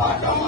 Bye.